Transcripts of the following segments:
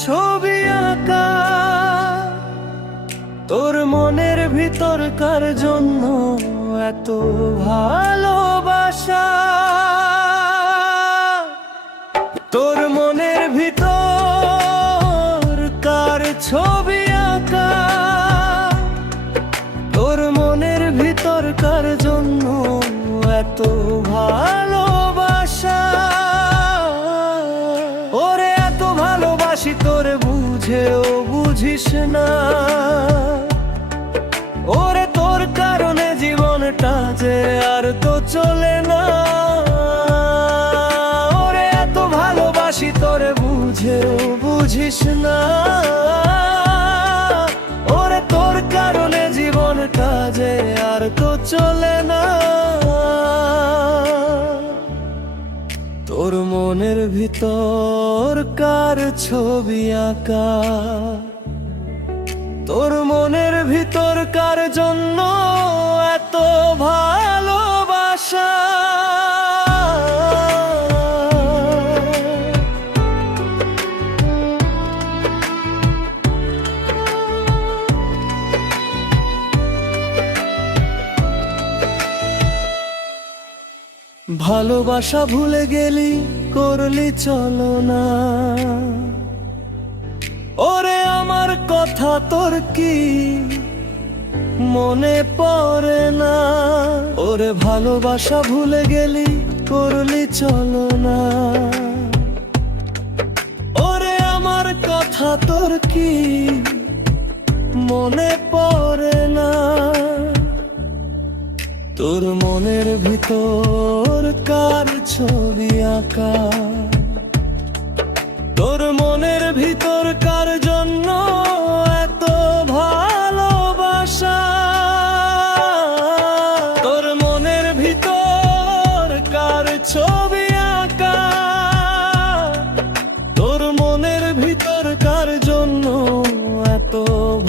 ছবি আঁকা, তোর মনের ভিতরকার জন্য এত ভালোবাসা। তোর মনের ভিতরকার ছবি আঁকা, তোর মনের ভিতরকার জন্য এত ভালোবাসা। ওরে এত ভালোবাসি তোরে বুঝেও বুঝিস না, ওরে তোর কারণে জীবনটা যে আর তো চলে না। ওরে এত ভালোবাসি তোরে বুঝেও বুঝিস না, ওরে তোর কারণে জীবনটা যে আর তো চলে না। তোর মনের ভিতরকার ছবি আঁকা, তোর মনের ভিতরকার জন্য এত ভালোবাসা। ভালোবাসা ভুলে গেলি, করলি চলো না। ওরে আমার কথা তোর কি মনে পড়ে না? ওরে ভালোবাসা ভুলে গেলি, করলি চলো না। ওরে আমার কথা তোর কি মনে পড়ে না? তোর মনের ভিতরকার ছবি আঁকা, তোর মনের ভিতরকার জন্য এত ভালোবাসা। তোর মনের ভিতরকার ছবি আঁকা, তোর মনের ভিতরকার জন্য এত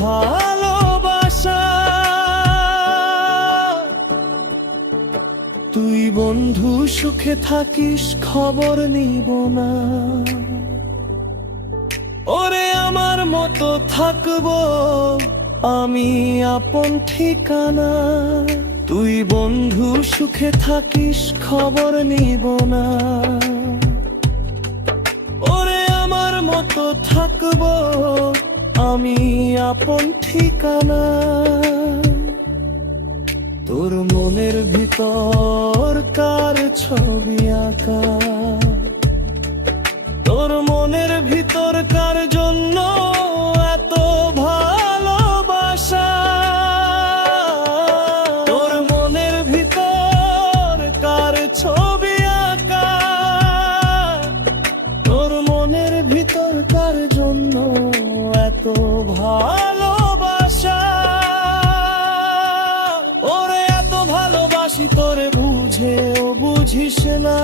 ভালোবাসা। তুই বন্ধু সুখে থাকিস, খবর নিব না। ওরে আমার মতো থাকবো আমি আপন ঠিকানা। তুই বন্ধু সুখে থাকিস, খবর নিব না। ওরে আমার মতো থাকবো আমি আপন ঠিকানা। তোর মনের ভিতরকার ছবি আঁকা, তোর মনের ভিতরকার জন্য এত ভালোবাসা। তোর মনের ভিতরকার ছবি আঁকা, তোর মনের ভিতরকার জন্য এত ভালোবাসা। ওরে এত ভালোবাসি তোরে বুঝেও বুঝিস না,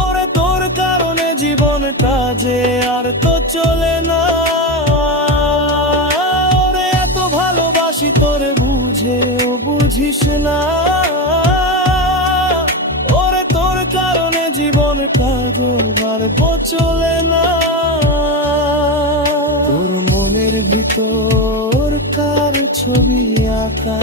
ওরে তোর কারণে জীবনটা যে আর তো চলে না। ওরে এত ভালোবাসি তোরে বুঝেও বুঝিস না, ওরে তোর কারণে জীবনটা আর তো চলে না। তোর মনের ভিতরকার ছবি আঁকা,